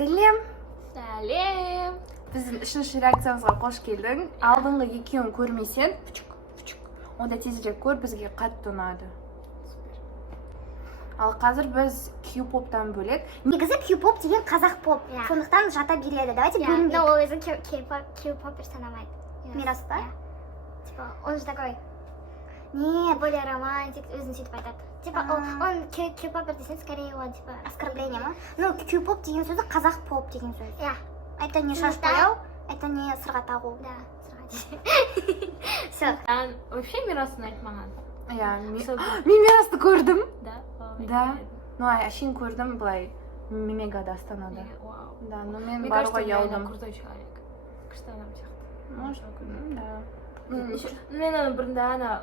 Сәлем. Сәлем. Біздің үшінші реакциямызға қош келдің. Алдыңғы екеуін көрмесең, онда тезірек көр, бізге қатты ұнады. Ал қазір біз Q-поптан бөлек. Негізі Q-поп деген қазақ поп. Сондықтан жата береді. Давайте бөлінбейік. Но ол өзі Q-поп санамайды. Мирас па? Типа, он же такой Нет, более романтик, өзін сөйтіп айтады. Типа, он Q-попер десең, скорее он, типа, оскорбление ма? Ну, Q-поп деген сөзі қазақ поп деген сөз. Я. Это не шаш бояу, это не сырға тағу. Да, сырға. Все. Вообще Мирастың айтмаған. Мен Мирасты көрдім. Да? Ну, әшейін көрдім былай Мемегада, Астанада. Да, но мен баруға яудым. Крутой человек. Күшті адам сияқты. Может, да. Мен ана бұрында ана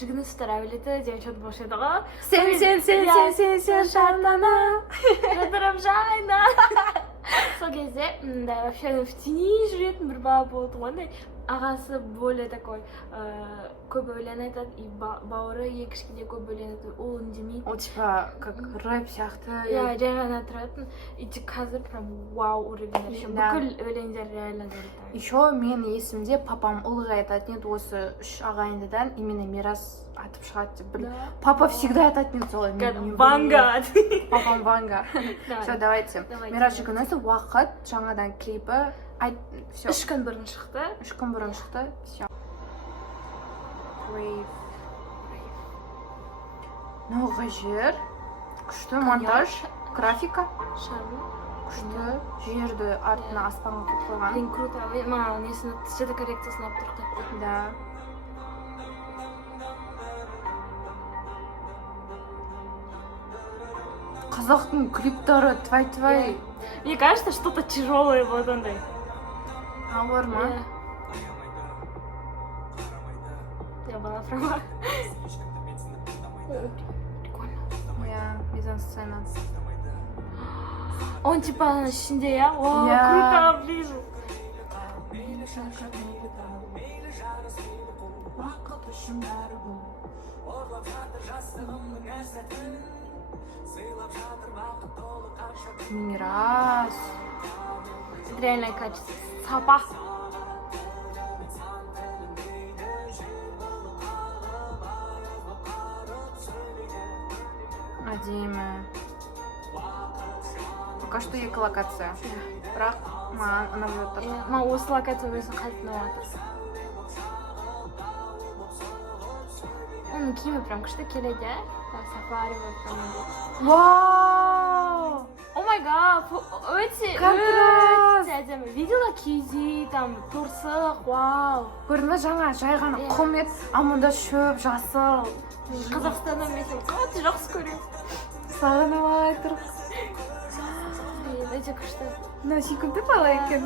жүгіністер әулеті деген что-то болушы еді ғой. Сен шарнана. Жатырым жайна. Сол кезде вообще в тени жүретін бір бала болды ғой. Ағасы более такой көп өлең айтады, и бауыры кішкене көп өлең айтады, ол үндемейді. Ол типа как рэп сияқты. Иә, жай ғана тұратын. И қазір прям вау уровень. Бүкіл өлеңдер реально залетает. Еще мен есімде папам ылғи айтатын еді осы үш ағайындыдан именно Мирас атып шығады деп. Папа всегда айтатын еді солай. Ванга. Папам Ванга. Все, давайте. Мирас жүгінісі уақыт, жаңадан клипі. Все. 3 күн бұрын шықты. 3 күн бұрын шықты. Все. Brave. Новый жер. Күшті монтаж, графика. Шарм. Күшті. Жерді артына аспанға қойып қойған. Блин, круто. Маған несін цветокоррекциясын алып тұрып кетті. Да. Қазақтың клиптары твай-твай. Мне кажется, что-то тяжелое вот ондай. Ауыр ма? Я была права. Иә, мизансцена. Он типа ішінде, я? Вау, круто, блин. Мирас. Реальное качество. Сапа. Әдемі. Пока что екі локация. Бірақ маған ұнап отыр. Маған осы локация өзін қатты ұнап отыр. Оның киімі прям күшті келеді, сафари болып. Вау! О май гад, өте әдемі. Видела кизи, там торсық, вау. Көрдің бе, жаңа жай ғана құм еді, а мұнда шөп, жасыл. Қазақстаннан мен өте жақсы көремін. Сағынып алай тұр. Өте күшті. Мынау сүйкімді бала екен.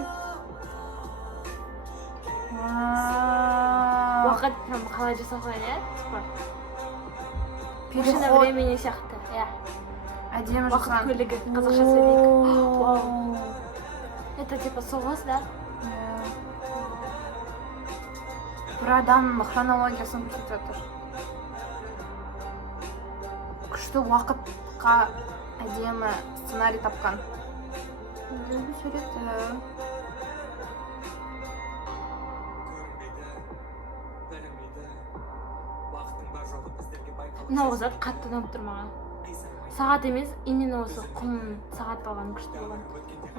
Уақыт прям қалай жасалған, иә? Машина времени сияқты, иә. Әдемі Уақыт жасаған. көлігі, қазақша сөйлейік. Это типа соғыс, да? Бір адам хронологиясын көрсетіп отыр. Күшті уақытқа әдемі сценарий тапқан. Суреті. Мынау зат қатты ұнап тұр маған. Сағат емес, именно осы құм сағат болған күшті болған.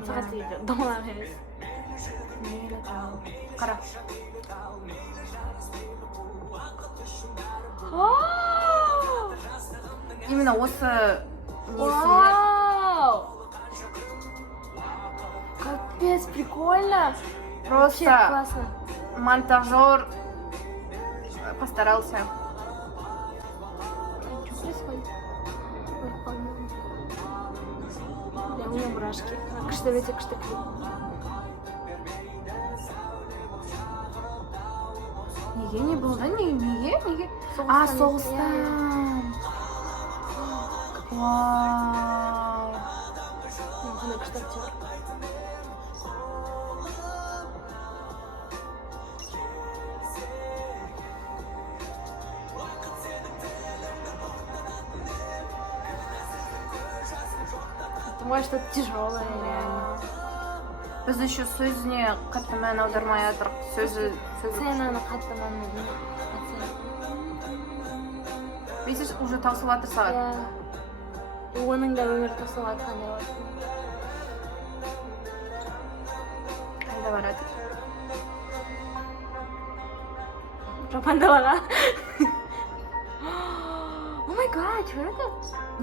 Сағат дейді, домалақ емес. Қара. Именно осы Вау! Капец, прикольно! Вообще просто классно. монтажер постарался. Что происходит? Бля, у меня мурашки. Күшті өте күшті клип. Неге не болды? Неге? А, соғыстан. Вау. Қандай күшті актер. Думаю, что это тяжелое, реально. Біз еще сөзіне қатты мән аудармай жатырық. Сөзі Сценаны қатты мән. Видишь, уже таусылып жатыр сағат. Иә. Оның да өмірі таусылып жатқан деп отырмын. Қайда барады? Жапандалаға. О май гад, что это?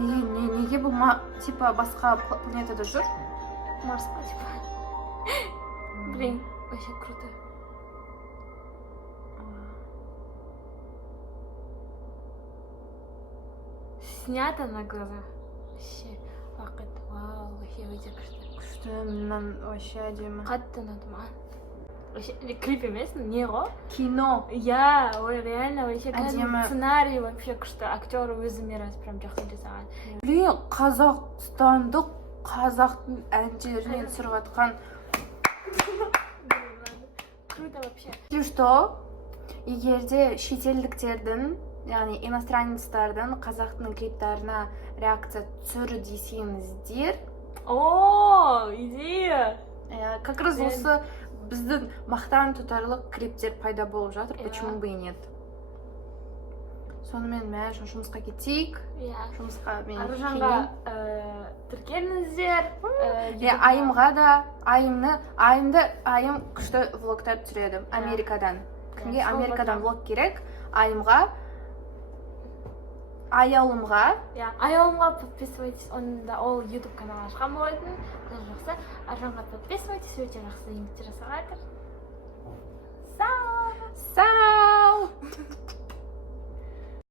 Неге бұл типа басқа планетада жүр? Марсқа, типа. Блин, вообще круто. Снято на глазах. Вообще, вақыт, вау, вообще өте күшті. Күшті, мынан вообще әдемі. Қатты ұнады маған. Вообще, клип емес, не ғой? Кино. Я, ой, реально, вообще, Әдемі. сценарий вообще күшті. Актер өзі мирас прям жақсы жасаған. Блин, қазақстандық қазақтың әндерінен түсіріп жатқан. Круто вообще. И что? Егерде шетелдіктердің, яғни иностранецтердің қазақтың клиптарына реакция түсіру десеңіздер, О, идея! как раз осы біздің мақтан тұтарлық клиптер пайда болып жатыр, почему бы и нет. Сонымен мен жұмысқа кетейік. Жұмысқа мен Аружанға тіркеліңіздер. Айым күшті влогтар түсіреді Америкадан. Кімге Америкадан влог керек? Аялымға. Аялымға подписывайтесь. Ол YouTube канал ашқан болатын. Жақсы. Аружанға подписывайтесь. Өте жақсы еңбектер жасап жатыр. Сау! Сау!